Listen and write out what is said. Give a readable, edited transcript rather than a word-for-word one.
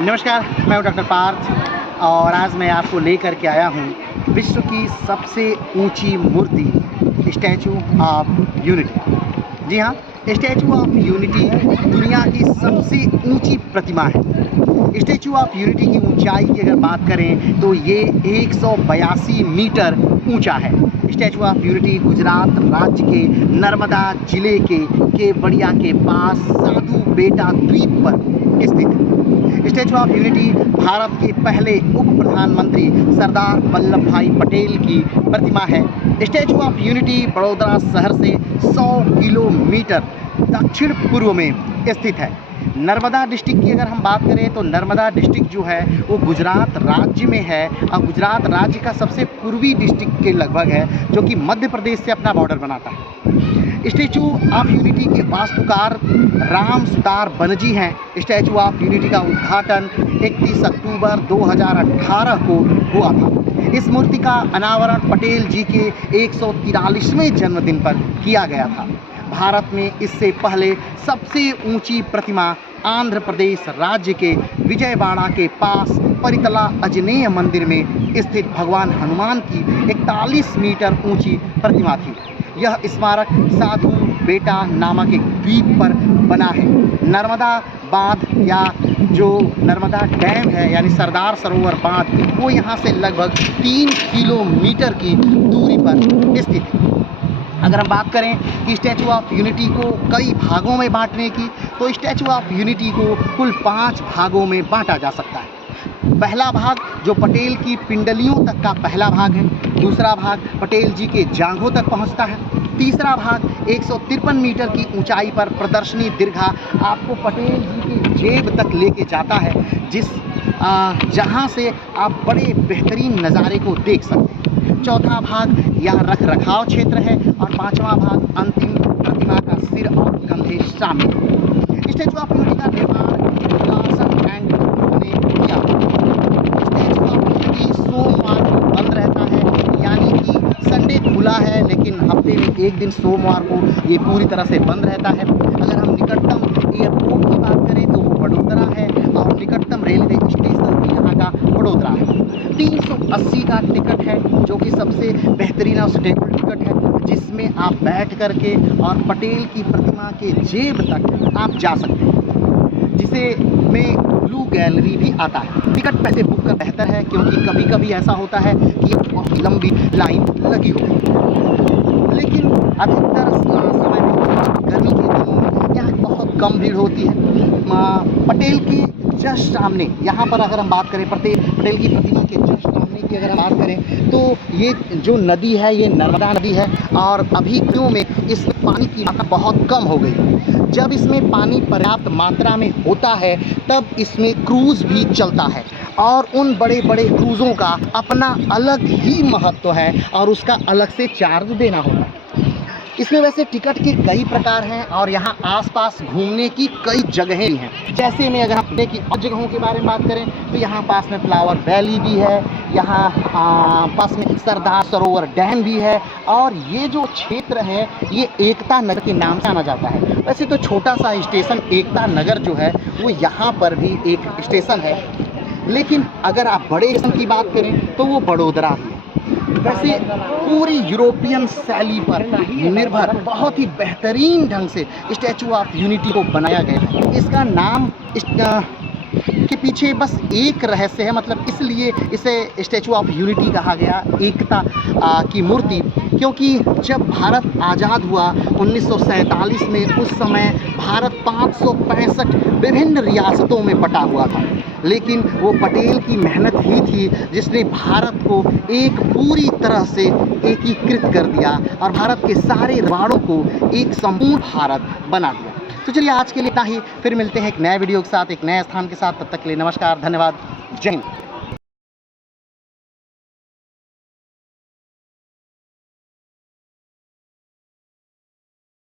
नमस्कार, मैं हूं डॉक्टर पार्थ और आज मैं आपको लेकर के आया हूं विश्व की सबसे ऊंची मूर्ति स्टैचू ऑफ यूनिटी। जी हाँ, स्टैचू ऑफ यूनिटी दुनिया की सबसे ऊंची प्रतिमा है। स्टैचू ऑफ यूनिटी की ऊंचाई की अगर बात करें तो ये 182 मीटर ऊंचा है। स्टैचू ऑफ यूनिटी गुजरात राज्य के नर्मदा जिले के केवड़िया के पास साधु बेटा द्वीप पर स्थित है। स्टैचू ऑफ यूनिटी भारत के पहले उप प्रधानमंत्री सरदार वल्लभ भाई पटेल की प्रतिमा है। स्टैचू ऑफ यूनिटी बड़ौदा शहर से 100 किलोमीटर दक्षिण पूर्व में स्थित है। नर्मदा डिस्ट्रिक्ट की अगर हम बात करें तो नर्मदा डिस्ट्रिक्ट जो है वो गुजरात राज्य में है और गुजरात राज्य का सबसे पूर्वी डिस्ट्रिक्ट के लगभग है, जो कि मध्य प्रदेश से अपना बॉर्डर बनाता है। स्टैचू ऑफ यूनिटी के वास्तुकार राम सुतार बनर्जी हैं। स्टैचू ऑफ यूनिटी का उद्घाटन 31 अक्टूबर 2018 को हुआ था। इस मूर्ति का अनावरण पटेल जी के 143वें जन्मदिन पर किया गया था। भारत में इससे पहले सबसे ऊंची प्रतिमा आंध्र प्रदेश राज्य के विजयवाड़ा के पास परितला अजनेय मंदिर में स्थित भगवान हनुमान की 41 मीटर ऊंची प्रतिमा थी। यह स्मारक साधु बेटा नामक एक द्वीप पर बना है। नर्मदा बांध या जो नर्मदा डैम है यानी सरदार सरोवर बांध, वो यहाँ से लगभग 3 किलोमीटर की दूरी पर स्थित है। अगर हम बात करें कि स्टैचू ऑफ यूनिटी को कई भागों में बांटने की, तो स्टैचू ऑफ यूनिटी को कुल 5 भागों में बांटा जा सकता है। पहला भाग जो पटेल की पिंडलियों तक का पहला भाग है। दूसरा भाग पटेल जी के जांघों तक पहुंचता है। तीसरा भाग 153 मीटर की ऊंचाई पर प्रदर्शनी दीर्घा आपको पटेल जी की जेब तक लेके जाता है, जहां से आप बड़े बेहतरीन नज़ारे को देख सकते हैं। चौथा भाग यहाँ रख रखाव क्षेत्र है और 5वां भाग अंतिम प्रतिमा का सिर और कंधे शामिल है। स्टैचू ऑफ यूनिटी का निर्माण लार्सन एंड टुब्रो ने किया। स्टैचू ऑफ यूनिटी सोमवार को बंद रहता है, यानी कि संडे खुला है लेकिन हफ्ते में एक दिन सोमवार को ये पूरी तरह से बंद रहता है। अगर हम निकटतम एयरपोर्ट की बात करें तो वो वडोदरा है और निकटतम रेलवे स्टेशन भी यहाँ का वडोदरा है। 380 का टिकट है, जो कि सबसे बेहतरीन और स्टेबल टिकट है, जिसमें आप बैठ करके और पटेल की प्रतिमा के जेब तक आप जा सकते हैं, जिसे में ब्लू गैलरी भी आता है। टिकट पैसे बुक कर बेहतर है, क्योंकि कभी कभी ऐसा होता है कि बहुत लंबी लाइन लगी होती है। लेकिन अधिकतर समय में गर्मी के दिनों में यहाँ बहुत कम भीड़ होती है। पटेल की जस्ट सामने यहाँ पर अगर हम बात करें पटेल की प्रतिमा के जस्ट सामने की अगर हम बात करें तो ये जो नदी है ये नर्मदा नदी है और अभी क्यों में इस पानी की मात्रा बहुत कम हो गई। जब इसमें पानी पर्याप्त मात्रा में होता है तब इसमें क्रूज़ भी चलता है और उन बड़े बड़े क्रूज़ों का अपना अलग ही महत्व है और उसका अलग से चार्ज देना होता है। इसमें वैसे टिकट के कई प्रकार हैं और यहाँ आसपास घूमने की कई जगहें हैं। जैसे में अगर हम की और जगहों के बारे में बात करें तो यहाँ पास में फ्लावर वैली भी है, यहाँ पास में सरदार सरोवर डैम भी है और ये जो क्षेत्र है ये एकता नगर के नाम से जाना जाता है। वैसे तो छोटा सा स्टेशन एकता नगर जो है वो यहाँ पर भी एक स्टेशन है, लेकिन अगर आप बड़े स्टेशन की बात करें तो वो बड़ोदरा ही है। वैसे पूरी यूरोपियन शैली पर निर्भर बहुत ही बेहतरीन ढंग से स्टैचू ऑफ यूनिटी को बनाया गया है। इसका नाम के पीछे बस एक रहस्य है, मतलब इसलिए इसे स्टैचू ऑफ यूनिटी कहा गया, एकता की मूर्ति, क्योंकि जब भारत आज़ाद हुआ 1947 में, उस समय भारत 565 विभिन्न रियासतों में बटा हुआ था, लेकिन वो पटेल की मेहनत ही थी जिसने भारत को एक पूरी तरह से एकीकृत कर दिया और भारत के सारे रवाड़ों को एक संपूर्ण भारत बना दिया। तो चलिए आज के लिए इतना ही, फिर मिलते हैं एक नए वीडियो के साथ, एक नए स्थान के साथ। तब तक के लिए नमस्कार, धन्यवाद, जय हिंद।